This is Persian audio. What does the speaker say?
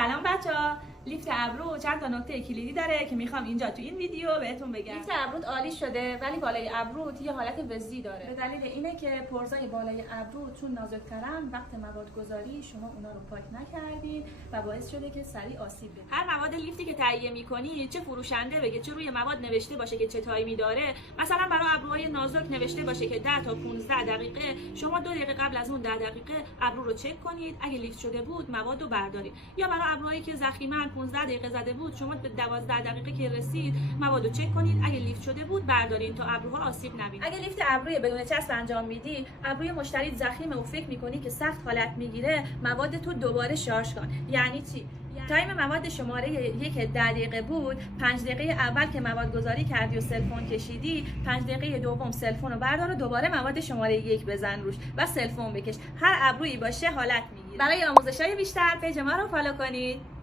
سلام بچه‌ها. لیفت ابرو چند تا نکته کلیدی داره که میخوام اینجا تو این ویدیو بهتون بگم. لیفت ابروت عالی شده ولی بالای ابروت یه حالت وزی داره. به دلیل اینه که پرزای بالای ابرو چون نازک‌ترن وقت مواد گذاری شما اونا رو پاک نکردین و باعث شده که سریع آسیب ببینید. هر مواد لیفتی که تهیه می‌کنی چه فروشنده بگه چه روی مواد نوشته باشه که چه تایمی داره، مثلا برای ابروهای نازک نوشته باشه که 10 تا 15 دقیقه، شما 2 دقیقه قبل از اون 10 دقیقه ابرو رو چک کنید. اگه لیفت شده بود مواد رو بردارید. یا برای ابروهایی که ضخیمن 15 دقیقه زده بود، شما به 12 دقیقه که رسید مواد رو چک کنید. اگه لیفت شده بود بردارین تا ابروها آسیب نبینه. اگه لیفت ابروی بدون چسب انجام میدی، ابروی مشتری ضخیمه و فکر میکنی که سخت حالت میگیره، مواد تو دوباره شارژ کن. یعنی چی؟ تایم مواد شماره 1 10 دقیقه بود، 5 دقیقه اول که مواد گذاری کردی و سلفون کشیدی، 5 دقیقه دوم سلفون رو بردار و دوباره مواد شماره 1 بزن روش و سلفون بکش. هر ابرویی باشه حالت میگیره. برای آموزش‌های بیشتر پیج ما رو فالو کنید.